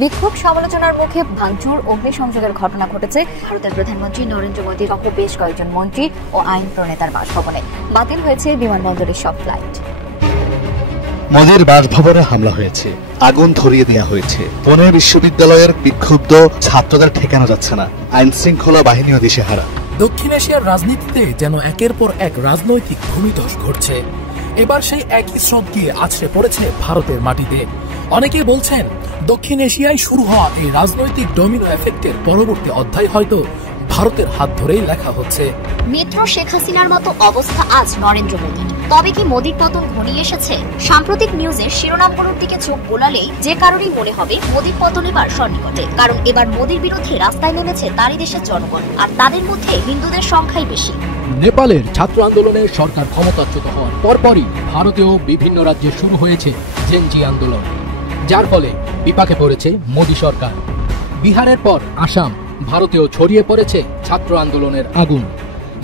বিক্ষোভ সমালোচনার মুখে ভাঙচুর অগ্নিসংযোগের ঘটনা ঘটেছে ভারতের প্রধানমন্ত্রী নরেন্দ্র মোদী সহ বেশ কয়েকজন মন্ত্রী ও আইন প্রণেতার বাসভবনে। বাতিল হয়েছে বিমানবন্দরের সব ফ্লাইট। মোদীর বাসভবনে হামলা হয়েছে, আগুন ধরিয়ে দেওয়া হয়েছে। পুনে বিশ্ববিদ্যালয়ের বিক্ষুব্ধ ছাত্রদের ঠেকানো যাচ্ছে না, আইন শৃঙ্খলা বাহিনীও দিশেহারা। দক্ষিণ এশিয়ার রাজনীতিতে যেন একের পর এক রাজনৈতিক ভূমিধস ঘটছে। এবার সেই একই স্রোত গিয়ে আছড়ে পড়েছে ভারতের মাটিতে। অনেকেই বলছেন দক্ষিণ এশিয়ায় শুরু হওয়া এই রাজনৈতিক ডমিনো এফেক্টের পরবর্তী অধ্যায় হয়তো ভারতের হাত ধরেই লেখা হচ্ছে। মেট্রো শেখ হাসিনার মতো অবস্থা আজ নরেন্দ্র মোদী। তবে কি মোদীর পতন ঘনিয়ে এসেছে? সাম্প্রতিক নিউজের শিরোনামগুলোর দিকে চোখ বোলালেই যে কারোরই মনে হবে মোদীর পতন এবার সন্নিকটে। কারণ এবার মোদীর বিরুদ্ধে রাস্তায় নেমেছে তারই দেশের জনগণ, আর তাদের মধ্যে হিন্দুদের সংখ্যাই বেশি। নেপালের ছাত্র আন্দোলনে সরকার ক্ষমতাচ্যুত হওয়ার পরপরই ভারতেও বিভিন্ন রাজ্যে শুরু হয়েছে জেনজি আন্দোলন, যার ফলে বিপাকে পড়েছে মোদী সরকার। বিহারের পর আসাম, ভারতেও ছড়িয়ে পড়েছে ছাত্র আন্দোলনের আগুন।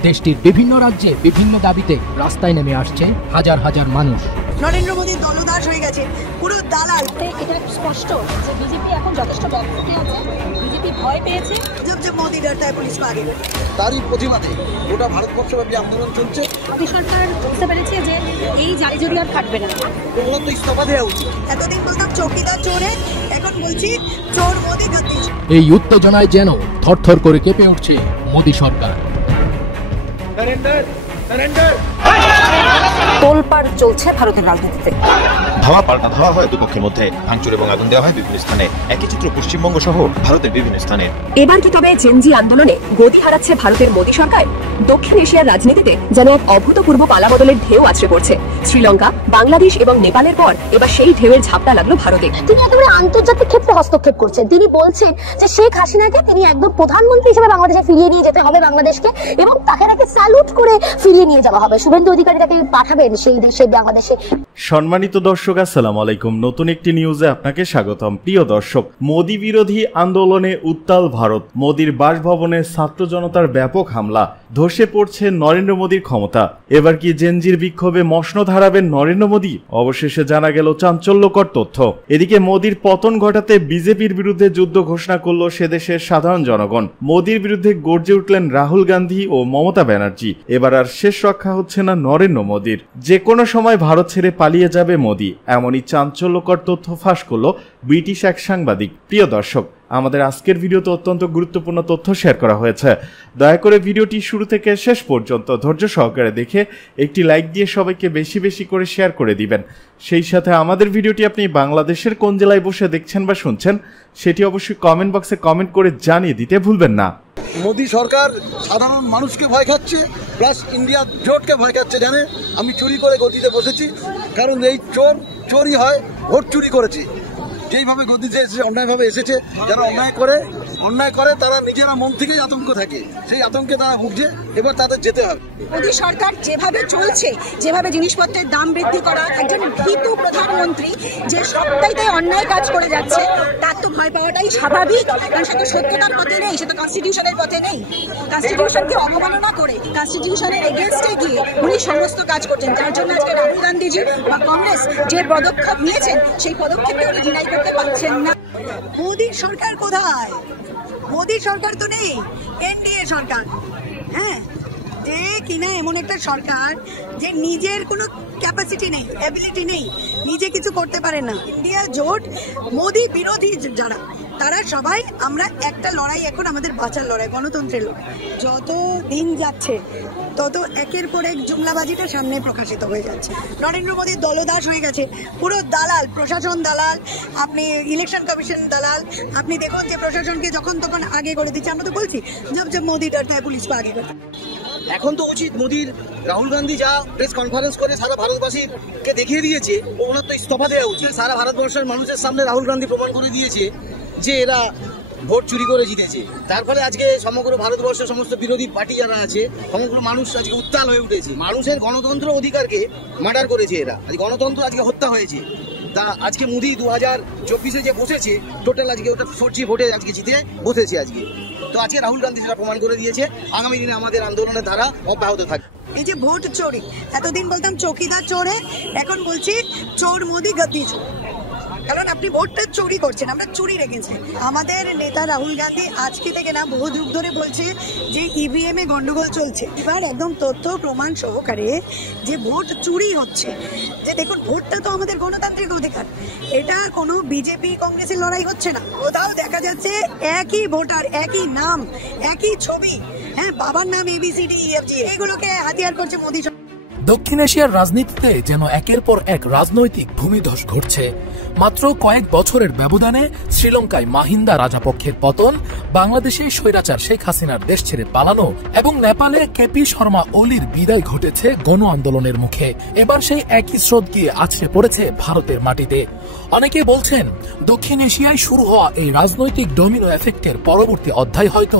দেশটির বিভিন্ন রাজ্যে বিভিন্ন দাবিতে রাস্তায় নেমে আসছে হাজার হাজার মানুষ। নরেন্দ্র মোদী দলদাস হয়ে গেছে, পুরো দালাল। এটা স্পষ্ট যে বিজেপি এখন যথেষ্ট ব্যর্থতে আছে, বিজেপি ভয় পেয়েছে। जब मोदी डरता है पुलिस को आगे बढ़ता है। তারই প্রতিবাদে গোটা ভারতবর্ষব্যাপী আন্দোলন চলছে। মোদী সরকার বুঝতে পেরেছে যে এই জারি জড়ি আর থাকবে না, ওগুলো তো ইস্তফা দেওয়া উচিত। এতদিন বলতাম চৌকিদার চোরে, এখন বলছি চোর মোদী গদ্দি। এই উত্তেজনায় যেন থরথর করে কেঁপে উঠছে মোদী সরকার। তোলপাড় চলছে ভারতের রাজনীতিতে। ধাওয়া পাল্টা ধাওয়া হয় দুপক্ষের মধ্যে, ভাঙচুর এবং আগুন দেওয়া হয় বিভিন্ন স্থানে। একই চিত্র পশ্চিমবঙ্গ সহ ভারতের বিভিন্ন স্থানে। এবার কি তবে জেনজি আন্দোলনে গতি হারাচ্ছে ভারতের মোদী সরকার? দক্ষিণ এশিয়ার রাজনীতিতে যেন এক অভূতপূর্ব পালাবদলের ঢেউ আছড়ে পড়ছে। শ্রীলঙ্কা, বাংলাদেশ এবং নেপালের পর এবার সেই ঢেউয়ের ঝাপটা লাগলো ভারতে। তিনি একেবারে আন্তর্জাতিক ক্ষেত্রে হস্তক্ষেপ করছেন। তিনি বলছেন যে শেখ হাসিনাকে তিনি একদম প্রধানমন্ত্রী হিসেবে বাংলাদেশে ফিরিয়ে নিয়ে যেতে হবে বাংলাদেশকে, এবং তাকে নাকি স্যালুট করে ফিরিয়ে নিয়ে যাওয়া হবে। শুভেন্দু অধিকারী তাকে পাঠাবেন সেই দেশে, বাংলাদেশে। সম্মানিত দর্শক, আসসালামু আলাইকুম। নতুন একটি নিউজে আপনাকে স্বাগতম। প্রিয় দর্শক, মোদী বিরোধী আন্দোলনে উত্তাল ভারত। মোদীর বাসভবনে ছাত্র জনতার ব্যাপক হামলা, ধসে পড়ছে নরেন্দ্র মোদীর ক্ষমতা। এবার কি জেনজির বিক্ষোভে মশনদ হারাবেন নরেন্দ্র মোদী? অবশেষে জানা গেল চাঞ্চল্যকর তথ্য। এদিকে মোদীর পতন ঘটাতে বিজেপির বিরুদ্ধে যুদ্ধ ঘোষণা করল সেদেশের সাধারণ জনগণ। মোদীর বিরুদ্ধে গর্জে উঠলেন রাহুল গান্ধী ও মমতা ব্যানার্জি। এবার আর শেষ রক্ষা হচ্ছে না নরেন্দ্র মোদীর। যে কোনো সময় ভারত ছেড়ে পালিয়ে যাবে মোদী, এমনই চাঞ্চল্যকর তথ্য ফাঁস করল ব্রিটিশ এক সাংবাদিক। প্রিয় দর্শক, আমাদের আজকের ভিডিওতে অত্যন্ত গুরুত্বপূর্ণ তথ্য শেয়ার করা হয়েছে। দয়া করে ভিডিওটি শুরু থেকে শেষ পর্যন্ত ধৈর্য সহকারে দেখে একটি লাইক দিয়ে সবাইকে বেশি বেশি করে শেয়ার করে দিবেন। সেই সাথে আমাদের ভিডিওটি আপনি বাংলাদেশের কোন জেলায় বসে দেখছেন বা শুনছেন সেটি অবশ্যই কমেন্ট বক্সে কমেন্ট করে জানিয়ে দিতে ভুলবেন না। মোদী সরকার সাধারণ মানুষকে ভয় খাচ্ছে, প্লাস ইন্ডিয়া জোটকে ভয় খাচ্ছে। জানে আমি চুরি করে গদিতে বসেছি, কারণ এই চোরই হয়, ভোট চুরি করেছি। যেইভাবে গদিতে এসেছে, অন্যায়ভাবে এসেছে। যারা অন্যায় করে তারা নিজেরা মন থেকেই আতঙ্ক থাকে, সেই আতঙ্কে তারা ভুগছে। এবার তাদের যেতে হবে। মোদী সরকার যেভাবে চলছে, যেভাবে জিনিসপত্রের দাম বৃদ্ধি করা, একজন ভীতু প্রধানমন্ত্রী যে সবটাইতে অন্যায় কাজ করে যাচ্ছে, তার তো ভয় পাওয়াটাই স্বাভাবিক। কারণ সে তো সত্যতার পথে নেই, সে তো কনস্টিটিউশনের পথে নেই। কনস্টিটিউশনকে অবমাননা করে কনস্টিটিউশনের এগেনস্টে গিয়ে উনি সমস্ত কাজ করছেন, যার জন্য আজকে রাহুল গান্ধীজি বা কংগ্রেস যে পদক্ষেপ নিয়েছেন, সেই পদক্ষেপকে উনি ডিনাই করতে পারছেন না। মোদীর সরকার কোথায়? মোদীর সরকার তো নেই, এনডিএ সরকার। হ্যাঁ, যে কিনা এমন একটা সরকার যে নিজের কোনো ক্যাপাসিটি নেই, এবিলিটি নেই, নিজে কিছু করতে পারে না। ইন্ডিয়া জোট, মোদী বিরোধী যারা, তারা সবাই আমরা একটা লড়াই, এখন আমাদের বাঁচার লড়াই, গণতন্ত্রের লড়াই। যত দিন যাচ্ছে তত একের পর এক জুমলাবাজিটা সামনে প্রকাশিত হয়ে যাচ্ছে। নরেন্দ্র মোদী দলদাস হয়ে গেছে, পুরো দালাল, প্রশাসন দালাল, আপনি ইলেকশন কমিশন দালাল। আপনি দেখুন যে প্রশাসনকে যখন তখন আগে করে দিচ্ছে। আমরা তো বলছি জব মোদী ডরতা হ্যায় পুলিশ কো আগে করতে। এখন তো উচিত মোদীর, রাহুল গান্ধী যা প্রেস কনফারেন্স করে সারা ভারতবাসীকে দেখিয়ে দিয়েছে, ওনার তো ইস্তফা দেওয়া উচিত। সারা ভারতবর্ষের মানুষের সামনে রাহুল গান্ধী প্রমাণ করে দিয়েছে যে এরা ভোট চুরি করে জিতেছে। তার ফলে আজকে সমগ্র ভারতবর্ষের সমস্ত বিরোধী পার্টি যারা আছে, সমগ্র মানুষ আজকে উত্তাল হয়ে উঠেছে। মানুষের গণতন্ত্র অধিকারকে মার্ডার করেছে এরা। আজ গণতন্ত্র আজকে হত্যা হয়েছে। তা আজকে মোদী 2024-এ যে বসেছে, টোটাল আজকে ওটা ফর্জি ভোটে আজকে জিতে বসেছে আজকে। তো আজকে রাহুল গান্ধী সেটা প্রমাণ করে দিয়েছে। আগামী দিনে আমাদের আন্দোলনের ধারা অব্যাহত থাকবে। এই যে ভোট চোরি, এতদিন বলতাম চৌকিদার চোরে, এখন বলছি চোর মোদী গদ্দি চোর। কারণ আপনি ভোটটা চুরি করছেন, আমরা চুরি রেখেছি। আমাদের নেতা রাহুল গান্ধী আজকে থেকে না বহু যুগ ধরে বলছে যে ইভিএম এ গন্ডগোল চলছে। এবার একদম তথ্য প্রমাণ সহকারে যে ভোট চুরি হচ্ছে, যে দেখুন ভোটটা তো আমাদের গণতান্ত্রিক অধিকার, এটা কোনো বিজেপি কংগ্রেসের লড়াই হচ্ছে না। কোথাও দেখা যাচ্ছে একই ভোটার, একই নাম, একই ছবি, হ্যাঁ বাবার নাম ABCDEFG, এগুলোকে হাতিয়ার করছে মোদী। দক্ষিণ এশিয়ার রাজনীতিতে যেন একের পর এক রাজনৈতিক ভূমিধস ঘটছে। মাত্র কয়েক বছরের ব্যবধানে শ্রীলঙ্কায় মাহিন্দা রাজাপক্ষের পতন, বাংলাদেশে স্বৈরাচার শেখ হাসিনার দেশ ছেড়ে পালানো এবং নেপালে কেপি শর্মা ওলির বিদায় ঘটেছে গণ আন্দোলনের মুখে। এবার সেই একই স্রোত গিয়ে আছড়ে পড়েছে ভারতের মাটিতে। অনেকে বলছেন দক্ষিণ এশিয়ায় শুরু হওয়া এই রাজনৈতিক ডোমিনো এফেক্টের পরবর্তী অধ্যায় হয়তো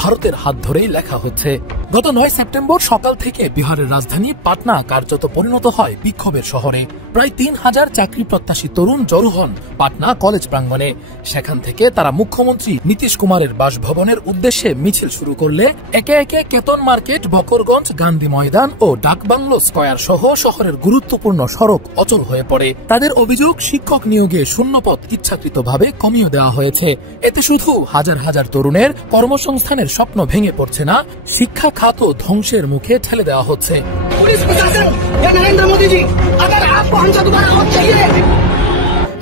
ভারতের হাত ধরেই লেখা হচ্ছে। গত 9 সেপ্টেম্বর সকাল থেকে বিহারের রাজধানী পাটনা কার্যত পরিণত হয় বিক্ষোভের শহরে। প্রায় 3000 চাকরি প্রত্যাশী তরুণ জড়ো হন পাটনা কলেজ প্রাঙ্গণে। সেখান থেকে তারা মুখ্যমন্ত্রী নীতিশ কুমারের বাসভবনের উদ্দেশ্যে মিছিল শুরু করলে একে একে কেতন মার্কেট, বকরগঞ্জ, গান্ধী ময়দান ও ডাকবাংলো স্কয়ার সহ শহরের গুরুত্বপূর্ণ সড়ক অচল হয়ে পড়ে। তাদের অভিযোগ, শিক্ষক নিয়োগে শূন্যপদ ইচ্ছাকৃতভাবে কমিয়ে দেওয়া হয়েছে। এতে শুধু হাজার হাজার তরুণের কর্মসংস্থানের স্বপ্ন ভেঙে পড়ছে না, শিক্ষা খাতও ধ্বংসের মুখে ঠেলে দেওয়া হচ্ছে।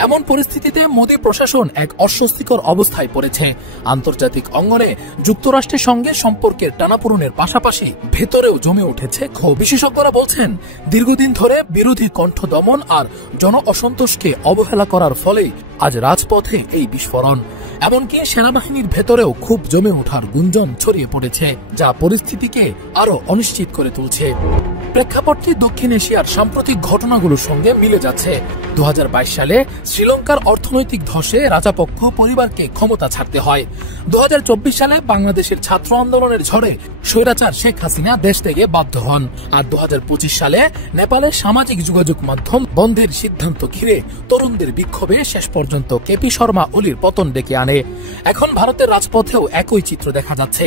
এমন পরিস্থিতিতে মোদী প্রশাসন এক অস্বস্তিকর অবস্থায় পড়েছে। আন্তর্জাতিক অঙ্গনে যুক্তরাষ্ট্রের সঙ্গে সম্পর্কের টানাপোড়েনের পাশাপাশি ভেতরেও জমে উঠেছে ক্ষোভ। বিশেষজ্ঞরা বলছেন দীর্ঘদিন ধরে বিরোধী কণ্ঠ দমন আর জন অসন্তোষকে অবহেলা করার ফলেই আজ রাজপথে এই বিস্ফোরণ। এমনকি সেনাবাহিনীর ভেতরেও খুব জমে ওঠার গুঞ্জন ছড়িয়ে পড়েছে, যা পরিস্থিতিকে আরো অনিশ্চিত করে তুলছে। প্রেক্ষাপটটি দক্ষিণ এশিয়ার সাম্প্রতিক ঘটনাগুলোর সঙ্গে মিলে যাচ্ছে। 2022 সালে শ্রীলঙ্কার অর্থনৈতিক ধসে রাজাপক্ষ পরিবারকে ক্ষমতা ছাড়তে হয়। 2024 সালে বাংলাদেশের ছাত্র আন্দোলনের ঝড়ে স্বৈরাচার শেখ হাসিনা দেশ থেকে বাধ্য হন। আর 2025 সালে নেপালের সামাজিক যোগাযোগ মাধ্যম বন্ধের সিদ্ধান্ত ঘিরে তরুণদের বিক্ষোভে শেষ পর্যন্ত কেপি শর্মা ওলির পতন ডেকে আনে। এখন ভারতের রাজপথেও একই চিত্র দেখা যাচ্ছে।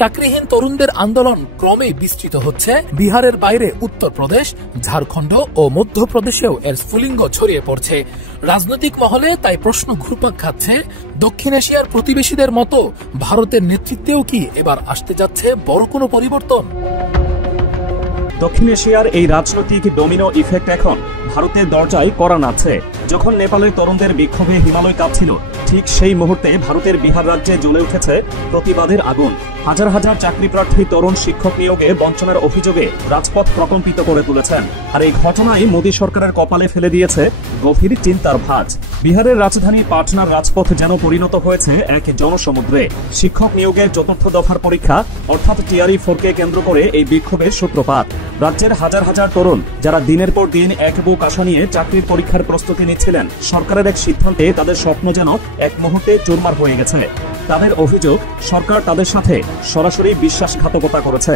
চাকরিহীন তরুণদের আন্দোলন ক্রমে বিস্তৃত হচ্ছে। বিহারের বাইরে উত্তরপ্রদেশ, ঝাড়খণ্ড ও মধ্যপ্রদেশেও এর স্ফুলিঙ্গ ছড়িয়ে পড়ছে। রাজনৈতিক মহলে তাই প্রশ্ন ঘুরপাক খাচ্ছে, দক্ষিণ এশিয়ার প্রতিবেশীদের মতো ভারতের নেতৃত্বেও কি এবার আসতে যাচ্ছে বড় কোনো পরিবর্তন? দক্ষিণ এশিয়ার এই রাজনৈতিক ডোমিনো ইফেক্ট এখন ভারতের দরজায় কড়া নাড়ছে। যখন নেপালের তরুণদের বিক্ষোভে হিমালয় কাঁপছিল, ঠিক সেই মুহূর্তে ভারতের বিহার রাজ্যে জ্বলে উঠেছে প্রতিবাদের আগুন। হাজার হাজার চাকরিপ্রার্থী তরুণ শিক্ষক নিয়োগে বঞ্চনার অভিযোগে রাজপথ প্রকম্পিত করে তুলেছেন। আর এই ঘটনাই মোদী সরকারের কপালে ফেলে দিয়েছে গভীর চিন্তার ভাঁজ। বিহারের রাজধানী পাটনার রাজপথ যেন পরিণত হয়েছে এক জনসমুদ্রে। শিক্ষক নিয়োগের চতুর্থ দফার পরীক্ষা অর্থাৎ টিআরই 4কে কেন্দ্র করে এই বিক্ষোভের সূত্রপাত। রাজ্যের হাজার হাজার তরুণ যারা দিনের পর দিন এক বুক আশা নিয়ে চাকরির পরীক্ষার প্রস্তুতি নিচ্ছিলেন, সরকারের এক সিদ্ধান্তে তাদের স্বপ্ন যেন এক মুহূর্তে চুরমার হয়ে গেছে। তাদের অভিযোগ, সরকার তাদের সাথে সরাসরি বিশ্বাসঘাতকতা করেছে।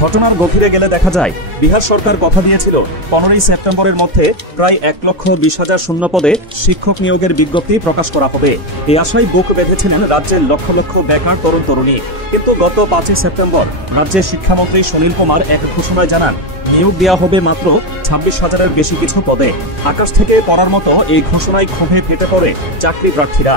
ঘটনার গভীরে গেলে দেখা যায়, বিহার সরকার কথা দিয়েছিল 15ই সেপ্টেম্বরের মধ্যে প্রায় 1,20,000 শূন্য পদে শিক্ষক নিয়োগের বিজ্ঞপ্তি প্রকাশ করা হবে। এই আশায় বুক বেঁধেছিলেন রাজ্যের লক্ষ লক্ষ বেকার তরুণ তরুণী। কিন্তু গত 5ই সেপ্টেম্বর রাজ্যের শিক্ষামন্ত্রী সুনীল কুমার এক ঘোষণায় জানান, নিয়োগ দেওয়া হবে মাত্র 26,000-এর বেশি কিছু পদে। আকাশ থেকে পড়ার মতো এই ঘোষণায় ক্ষোভে ফেটে পড়ে চাকরি প্রার্থীরা।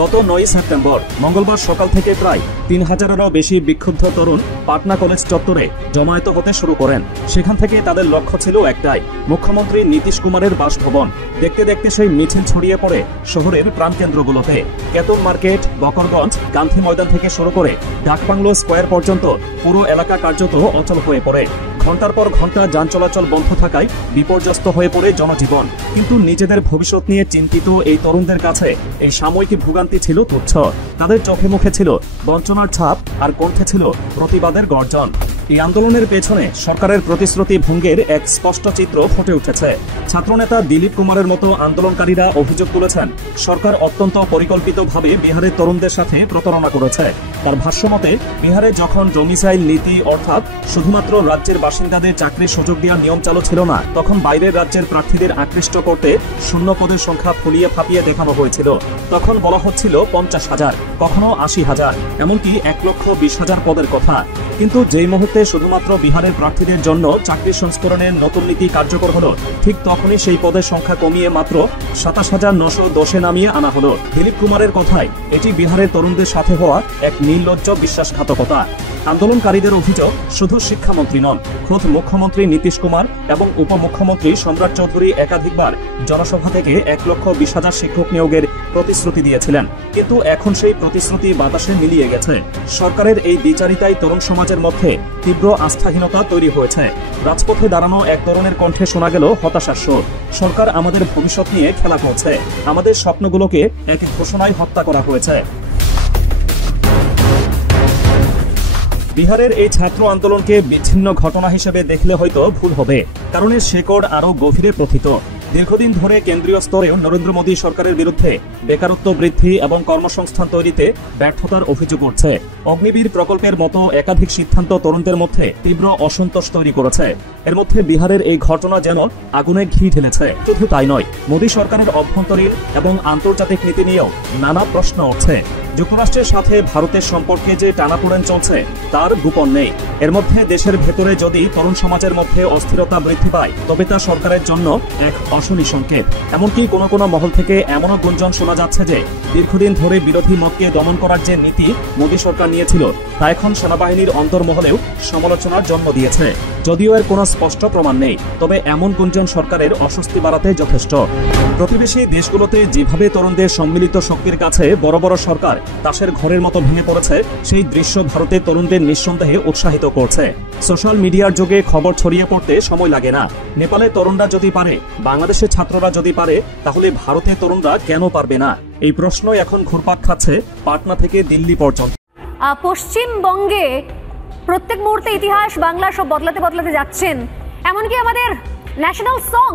গত 9 সেপ্টেম্বর মঙ্গলবার সকাল থেকে প্রায় 3000-এরও বেশি বিক্ষুব্ধ তরুণ পাটনা কলেজ চত্বরে জমায়েত হতে শুরু করেন। সেখান থেকে তাদের লক্ষ্য ছিল একটাই, মুখ্যমন্ত্রী নীতিশ কুমারের বাসভবন। দেখতে দেখতে সেই মিছিল ছড়িয়ে পড়ে শহরের প্রাণকেন্দ্রগুলোতে। কেতন মার্কেট, বকরগঞ্জ, গান্ধী ময়দান থেকে শুরু করে ডাকবাংলো স্কয়ার পর্যন্ত পুরো এলাকা কার্যত অচল হয়ে পড়ে। ঘন্টার পর ঘন্টা যান চলাচল বন্ধ থাকায় বিপর্যস্ত হয়ে পড়ে জনজীবন। কিন্তু নিজেদের ভবিষ্যৎ নিয়ে চিন্তিত এই তরুণদের কাছে এই সাময়িক ভোগান্তি ছিল তুচ্ছ। তাদের চোখে মুখে ছিল বঞ্চনার ছাপ আর কণ্ঠে ছিল প্রতিবাদের গর্জন। এই আন্দোলনের পেছনে সরকারের প্রতিশ্রুতি ভঙ্গের এক স্পষ্ট চিত্র ফুটে উঠেছে। ছাত্রনেতা দিলীপ কুমারের মতো আন্দোলনকারীরা অভিযোগ তুলেছেন, সরকার অত্যন্ত পরিকল্পিতভাবে বিহারের তরুণদের সাথে প্রতারণা করেছে। তার ভাষ্যমতে, বিহারে যখন ডোমিসাইল নীতি অর্থাৎ শুধুমাত্র রাজ্যের বাসিন্দাদের চাকরির সুযোগ দেওয়ার নিয়ম চালু ছিল না, তখন বাইরের রাজ্যের প্রার্থীদের আকৃষ্ট করতে শূন্য পদের সংখ্যা ফুলিয়ে ফাঁপিয়ে দেখানো হয়েছিল। তখন বলা হচ্ছিল 50,000, কখনো 80,000, এমনকি 1,20,000 পদের কথা। কিন্তু যেই মুহূর্তে মুহূর্তে শুধুমাত্র বিহারের প্রার্থীদের জন্য চাকরি সংস্করণের নতুন নীতি কার্যকর হলো, ঠিক তখনই সেই পদের সংখ্যা কমিয়ে মাত্র ২৭,৯১০-এ নামিয়ে আনা হলো। দিলীপ কুমারের কথায় এটি বিহারের তরুণদের সাথে হওয়া এক নির্লজ্জ বিশ্বাসঘাতকতা। আন্দোলনকারীদের অভিযোগ শুধু শিক্ষামন্ত্রী নন, খোদ মুখ্যমন্ত্রী নীতিশ কুমার এবং উপমুখ্যমন্ত্রী সম্রাট চৌধুরী একাধিকবার জনসভা থেকে ১,২০,০০০ শিক্ষক নিয়োগের প্রতিশ্রুতি দিয়েছিলেন, কিন্তু এখন সেই প্রতিশ্রুতি বাতাসে মিলিয়ে গেছে। সরকারের এই বিচারিতায় তরুণ সমাজের মধ্যে তীব্র আস্থাহীনতা তৈরি হয়েছে। রাজপথে দাঁড়ানো এক তরুণের কণ্ঠে শোনা গেল হতাশার সুর। সরকার আমাদের ভবিষ্যৎ নিয়ে খেলা করছে, আমাদের স্বপ্নগুলোকে এক ঘোষণায় হত্যা করা হয়েছে। বিহারের এই ছাত্র আন্দোলনকে বিচ্ছিন্ন ঘটনা হিসেবে দেখলে হয়তো ভুল হবে, কারণ এর শেকড় আরো গভীরে প্রথিত। দীর্ঘদিন ধরে কেন্দ্রীয় স্তরেও নরেন্দ্র মোদী সরকারের বিরুদ্ধে বেকারত্ব বৃদ্ধি এবং কর্মসংস্থান তৈরিতে ব্যর্থতার অভিযোগ উঠছে। অগ্নিবীর প্রকল্পের মতো একাধিক সিদ্ধান্ত তরুণদের মধ্যে তীব্র অসন্তোষ তৈরি করেছে। এর মধ্যে বিহারের এই ঘটনা যেন আগুনে ঘি ঢেলেছে। শুধু তাই নয়, মোদী সরকারের অভ্যন্তরীণ এবং আন্তর্জাতিক নীতি নিয়েও নানা প্রশ্ন উঠছে। যুক্তরাষ্ট্রের সাথে ভারতের সম্পর্কে যে টানাপোড়েন চলছে তার গোপন নেই। এর মধ্যে দেশের ভেতরে যদি তরুণ সমাজের মধ্যে অস্থিরতা বৃদ্ধি পায়, তবে তা সরকারের জন্য এক অশনি সংকেত। এমনকি কোনো কোনো মহল থেকে এমনও গুঞ্জন শোনা যাচ্ছে যে দীর্ঘদিন ধরে বিরোধী মতকে দমন করার যে নীতি মোদী সরকার নিয়েছিল, তা এখন সেনাবাহিনীর অন্তর্মহলেও সমালোচনার জন্ম দিয়েছে। যদিও এর কোনো স্পষ্ট প্রমাণ নেই, তবে এমন গুঞ্জন সরকারের অস্বস্তি বাড়াতে যথেষ্ট। প্রতিবেশী দেশগুলোতে যেভাবে তরুণদের সম্মিলিত শক্তির কাছে বড় বড় সরকার তাসের ঘরের মতো ভেঙে পড়েছে, সেই দৃশ্য ভারতের তরুণদের নিঃসন্দেহে উৎসাহিত করছে। সোশ্যাল মিডিয়ার যুগে খবর ছড়িয়ে পড়তে সময় লাগে না। নেপালের তরুণরা যদি পারে, বাংলাদেশের ছাত্ররা যদি পারে, তাহলে ভারতের তরুণরা কেন পারবে না? এই প্রশ্ন এখন ঘুরপাক খাচ্ছে পাটনা থেকে দিল্লি পর্যন্ত। পশ্চিমবঙ্গে প্রত্যেক মুহূর্তে ইতিহাস বাংলা সব বদলাতে বদলাতে যাচ্ছেন। এমনকি আমাদের ন্যাশনাল সং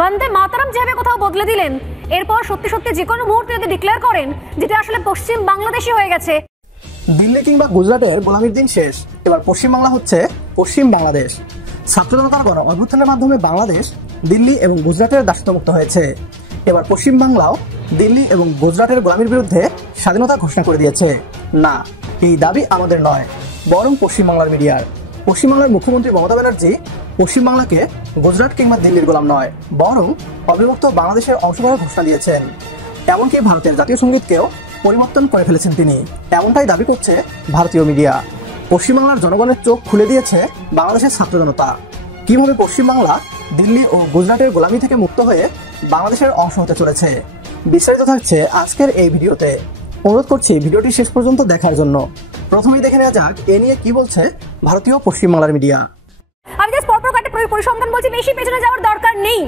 বন্দে মাতরম যেভাবে কোথাও বদলে দিলেন, এরপর সত্যি সত্যি যে কোনো মুহূর্তে যদি ডিক্লেয়ার করেন যেটা আসলে পশ্চিম বাংলাদেশি হয়ে গেছে। দিল্লি কিংবা গুজরাটের গোলামির দিন শেষ, এবার পশ্চিমবাংলা হচ্ছে পশ্চিম বাংলাদেশ। ছাত্র জনতার গণ অভ্যুত্থানের মাধ্যমে বাংলাদেশ দিল্লি এবং গুজরাটের দাসত্বমুক্ত হয়েছে। এবার পশ্চিমবাংলাও দিল্লি এবং গুজরাটের গোলামির বিরুদ্ধে স্বাধীনতা ঘোষণা করে দিয়েছে। না, এই দাবি আমাদের নয়, বরং পশ্চিমবাংলার মিডিয়ার। পশ্চিমবাংলার মুখ্যমন্ত্রী মমতা ব্যানার্জি পশ্চিমবাংলাকে গুজরাট কিংবা দিল্লির গোলাম নয়, বরং অবিভক্ত বাংলাদেশের অংশ করার ঘোষণা দিয়েছেন। এমনকি ভারতের জাতীয় সঙ্গীতকেও পরিবর্তন করে ফেলেছেন তিনি, এমনটাই দাবি করছে ভারতীয় মিডিয়া। পশ্চিমবাংলার জনগণের চোখ খুলে দিয়েছে বাংলাদেশের ছাত্র জনতা। কিভাবে পশ্চিমবাংলা দিল্লি ও গুজরাটের গোলামি থেকে মুক্ত হয়ে বাংলাদেশের অংশ হতে চলেছে, বিস্তারিত থাকছে আজকের এই ভিডিওতে। অনুরোধ করছি ভিডিওটি শেষ পর্যন্ত দেখার জন্য। প্রথমেই দেখে নেওয়া যাক এ নিয়ে কি বলছে ভারতীয় পশ্চিমবাংলার মিডিয়া। আমি জাস্ট পরপর একটা পরিসংখ্যান বলছি, বেশি পেছনে যাওয়ার দরকার নেই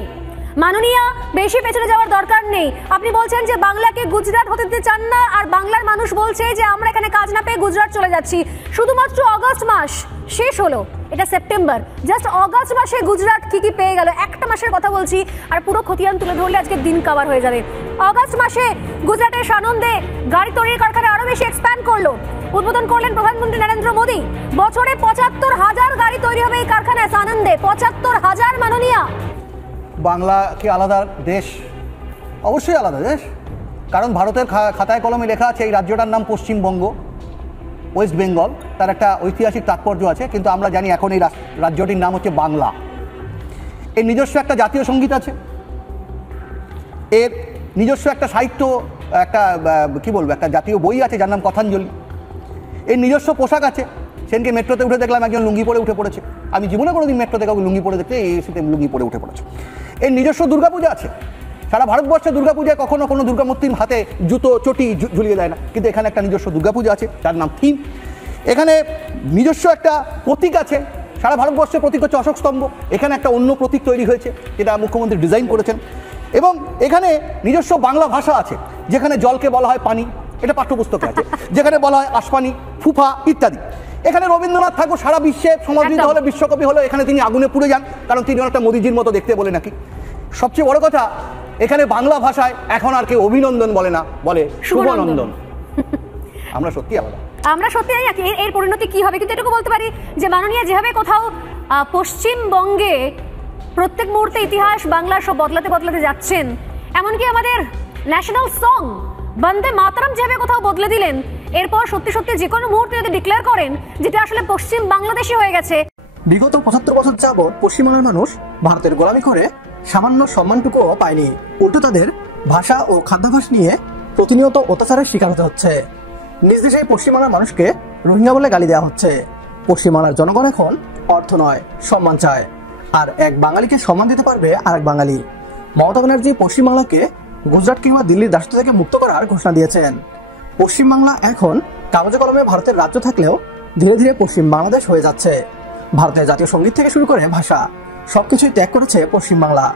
মাননীয়া, বেশি পেছনে যাওয়ার দরকার নেই। আপনি বলছেন যে বাংলাকে গুজরাট হতে দিতে চান না, আর বাংলার মানুষ বলছে যে আমরা এখানে কাজ না পেয়ে গুজরাট চলে যাচ্ছি। শুধুমাত্র অগস্ট মাস শেষ হলো, এটা সেপ্টেম্বর, জাস্ট অগস্ট মাসে গুজরাট কি কি পেয়ে গেল, একটা মাসের কথা বলছি, আর পুরো খতিয়ান তুলে ধরলে আজকে দিন কভার হয়ে যাবে। অগস্ট মাসে গুজরাটের সানন্দে গাড়ি তৈরির কারখানা আরো বেশি এক্সপ্যান্ড করলো, উদ্বোধন করলেন প্রধানমন্ত্রী নরেন্দ্র মোদী। বছরে ৭৫,০০০ গাড়ি তৈরি হবে এই কারখানায় সানন্দে, ৭৫,০০০। মাননীয়া, বাংলা কি আলাদা দেশ? অবশ্যই আলাদা দেশ, কারণ ভারতের খাতায় কলমে লেখা আছে এই রাজ্যটার নাম পশ্চিমবঙ্গ, ওয়েস্ট বেঙ্গল। তার একটা ঐতিহাসিক তাৎপর্য আছে, কিন্তু আমরা জানি এখন এই রাজ্যটির নাম হচ্ছে বাংলা। এর নিজস্ব একটা জাতীয় সঙ্গীত আছে, এর নিজস্ব একটা সাহিত্য, একটা কি বলবো, একটা জাতীয় বই আছে যার নাম কথাঞ্জলি। এর নিজস্ব পোশাক আছে। সেদিনকে মেট্রোতে উঠে দেখলাম একজন লুঙ্গি পরে উঠে পড়েছে। আমি জীবনে কোনোদিন মেট্রোতে কাউকে লুঙ্গি পরে দেখতে, এই শীতে লুঙ্গি পরে উঠে পড়েছে। এর নিজস্ব দুর্গাপূজা আছে। সারা ভারতবর্ষে দুর্গাপূজায় কখনো কোনো দুর্গামূর্তির হাতে জুতো চটি ঝুলিয়ে দেয় না, কিন্তু এখানে একটা নিজস্ব দুর্গাপূজা আছে, তার নাম থিম। এখানে নিজস্ব একটা প্রতীক আছে। সারা ভারতবর্ষের প্রতীক হচ্ছে অশোক স্তম্ভ, এখানে একটা অন্য প্রতীক তৈরি হয়েছে যেটা মুখ্যমন্ত্রী ডিজাইন করেছেন। এবং এখানে নিজস্ব বাংলা ভাষা আছে, যেখানে জলকে বলা হয় পানি, এটা পাঠ্যপুস্তকে আছে, যেখানে বলা হয় আসপানি, ফুফা ইত্যাদি। এখানে রবীন্দ্রনাথ ঠাকুর সারা বিশ্বে সমাদৃত হলে, বিশ্বকবি হলো, এখানে তিনি আগুনে পুড়ে যান, কারণ তিনি অনেকটা মোদিজির মতো দেখতে বলে নাকি। সবচেয়ে বড় কথা, এখানে বাংলা ভাষায় এখন আর কেউ অভিনন্দন বলে না, বলে শুভনন্দন। আমরা সত্যি আলাদা, আমরা সত্যি এর পরিণতি কি হবে? কিন্তু এটুকু বলতে পারি যে মাননীয়, যেভাবে কোথাও পশ্চিমবঙ্গে প্রত্যেক মুহূর্তে ইতিহাস বাংলা সব বদলাতে বদলাতে যাচ্ছেন, এমনকি আমাদের ন্যাশনাল সং বন্দে মাতরম যেভাবে কোথাও বদলে দিলেন, এরপর সত্যি সত্যি যে কোনো মুহূর্তে যদি ডিক্লেয়ার করেন যেটা আসলে পশ্চিম বাংলাদেশি হয়ে গেছে। বিগত 75 বছর যাবৎ পশ্চিমবাংলার মানুষ ভারতের গোলামি করে সামান্য সম্মানটুকুও পায়নি, উল্টো তাদের ভাষা ও খাদ্যাভ্যাস নিয়ে প্রতিনিয়ত অত্যাচারের শিকার হতে হচ্ছে। নিজ দেশে পশ্চিমবাংলার মানুষকে রোহিঙ্গা বলে গালি দেওয়া হচ্ছে। পশ্চিমবাংলার জনগণ এখন অর্থ নয়, সম্মান চায়। আর এক বাঙালিকে সম্মান দিতে পারবে আরেক বাঙালি। মমতা ব্যানার্জি পশ্চিমবাংলাকে গুজরাট কিংবা দিল্লির দাসত্ব থেকে মুক্ত করার ঘোষণা দিয়েছেন। পশ্চিমবাংলা এখন কাগজে কলমে ভারতের রাজ্য থাকলেও ধীরে ধীরে পশ্চিম বাংলাদেশ হয়ে যাচ্ছে। ভারতের জাতীয় সঙ্গীত থেকে শুরু করে ভাষা সবকিছুই ত্যাগ করেছে পশ্চিমবাংলা।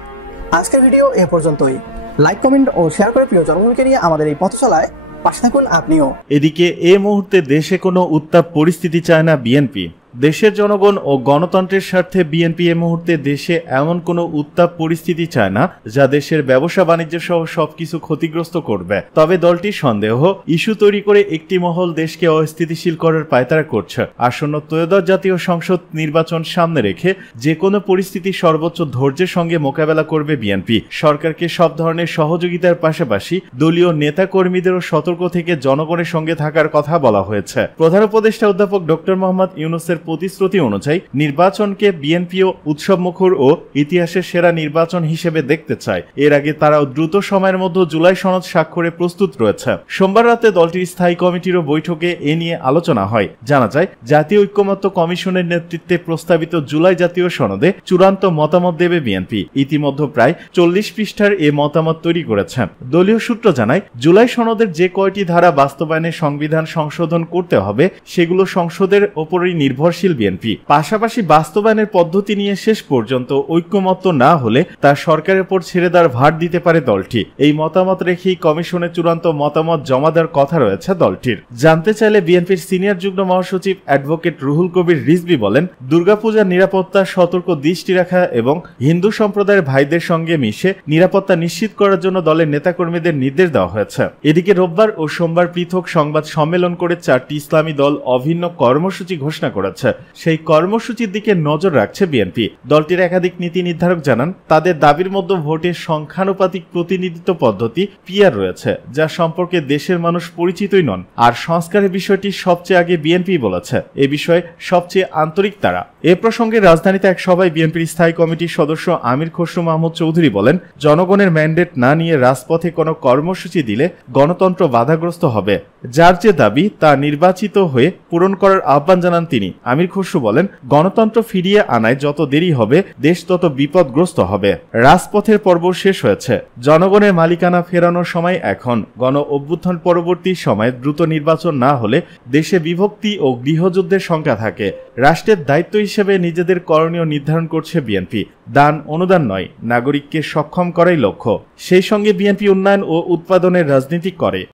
আজকের ভিডিও এ পর্যন্তই। লাইক, কমেন্ট ও শেয়ার করে প্রিয় জনগণকে নিয়ে আমাদের এই পথ চলায় পাশে থাকুন আপনিও। এদিকে এই মুহূর্তে দেশে কোনো উত্তাপ পরিস্থিতি চায় না বিএনপি। দেশের জনগণ ও গণতন্ত্রের স্বার্থে বিএনপি এই মুহূর্তে দেশে এমন কোনো উত্তাপ পরিস্থিতি চায় না যা দেশের ব্যবসা বাণিজ্য সহ সবকিছু ক্ষতিগ্রস্ত করবে। তবে দলটির সন্দেহ ইস্যু তৈরি করে একটি মহল দেশকে অস্থিতিশীল করার পায়তারা করছে। আসন্ন ত্রয়োদশ জাতীয় সংসদ নির্বাচন সামনে রেখে যে কোনো পরিস্থিতি সর্বোচ্চ ধৈর্যের সঙ্গে মোকাবেলা করবে বিএনপি। সরকারকে সব ধরনের সহযোগিতার পাশাপাশি দলীয় নেতা কর্মীদেরও সতর্ক থেকে জনগণের সঙ্গে থাকার কথা বলা হয়েছে। প্রধান উপদেষ্টা অধ্যাপক ডক্টর মোহাম্মদ ইউনূসের প্রতিশ্রুতি অনুযায়ী নির্বাচনকে বিএনপিও উৎসবমুখর ও ইতিহাসের সেরা নির্বাচন হিসেবে দেখতে চায়। এর আগে তারাও দ্রুত সময়ের মধ্যে জুলাই সনদ স্বাক্ষরে প্রস্তুত রয়েছে। সোমবার রাতে দলটির স্থায়ী কমিটিরও বৈঠকে এ নিয়ে আলোচনা হয়। জানা যায়, জাতীয় ঐক্যমত্য কমিশনের নেতৃত্বে প্রস্তাবিত জুলাই জাতীয় সনদে চূড়ান্ত মতামত দেবে বিএনপি। ইতিমধ্যে প্রায় 40 পৃষ্ঠার এ মতামত তৈরি করেছে। দলীয় সূত্র জানায়, জুলাই সনদের যে কয়টি ধারা বাস্তবায়নে সংবিধান সংশোধন করতে হবে সেগুলো সংসদের ওপরই নির্ভরশীল বিএনপি। পাশাপাশি বাস্তবায়নের পদ্ধতি নিয়ে শেষ পর্যন্ত ঐক্যমত্য না হলে তা সরকারের উপর ছেড়ে দেওয়ার ভার দিতে পারে দলটি। এই মতামত রেখেই কমিশনে চূড়ান্ত মতামত জমা দেওয়ার কথা রয়েছে দলটির। জানতে চাইলে বিএনপির সিনিয়র যুগ্ম মহাসচিব অ্যাডভোকেট রুহুল কবির রিজভী বলেন, দুর্গাপূজার নিরাপত্তা সতর্ক দৃষ্টি রাখা এবং হিন্দু সম্প্রদায়ের ভাইদের সঙ্গে মিশে নিরাপত্তা নিশ্চিত করার জন্য দলের নেতাকর্মীদের নির্দেশ দেওয়া হয়েছে। এদিকে রোববার ও সোমবার পৃথক সংবাদ সম্মেলন করে 4টি ইসলামী দল অভিন্ন কর্মসূচি ঘোষণা করেছে। সেই কর্মসূচির দিকে নজর রাখছে বিএনপি। দলটির একাধিক নীতি নির্ধারক জানান, তাদের দাবির মধ্যে ভোটের সংখ্যানুপাতিক প্রতিনিধিত্ব পদ্ধতি পিআর রয়েছে, যা সম্পর্কে দেশের মানুষ পরিচিতই নন। আর সংস্কারের বিষয়টি সবচেয়ে আগে বিএনপি বলেছে। এ বিষয়ে সবচেয়ে আন্তরিক তারা। এ প্রসঙ্গে রাজধানীতে এক সভায় বিএনপির স্থায়ী কমিটির সদস্য আমির খসরু মাহমুদ চৌধুরী বলেন, জনগণের ম্যান্ডেট না নিয়ে রাজপথে কোনো কর্মসূচি দিলে গণতন্ত্র বাধাগ্রস্ত হবে। যার যে দাবি তা নির্বাচিত হয়ে পূরণ করার আহ্বান জানান তিনি। আমির খসরু বলেন, গণতন্ত্র ফিরিয়ে আনায় যত দেরি হবে দেশ তত বিপদগ্রস্ত হবে। রাজপথের পর্ব শেষ হয়েছে, জনগণের মালিকানা ফেরানোর সময় এখন। গণ অভ্যুত্থান পরবর্তী সময়ে দ্রুত নির্বাচন না হলে দেশে বিভক্তি ও গৃহযুদ্ধের সংখ্যা থাকে। রাষ্ট্রের দায়িত্ব হিসেবে নিজেদের করণীয় নির্ধারণ করছে বিএনপি। দান অনুদান নয়, নাগরিককে সক্ষম করাই লক্ষ্য। সেই সঙ্গে বিএনপি উন্নয়ন ও উৎপাদনের রাজনীতি করে।